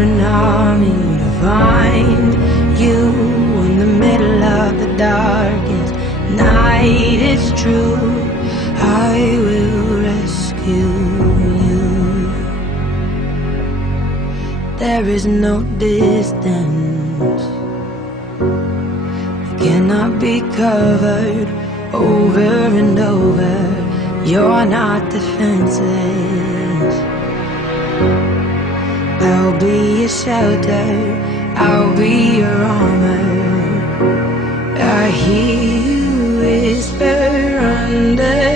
an army to find you in the middle of the darkest night. It's true, I will rescue you. There is no distance that cannot be covered over and over. You're not defenseless. I'll be your shelter, I'll be your armor. I hear you whisper under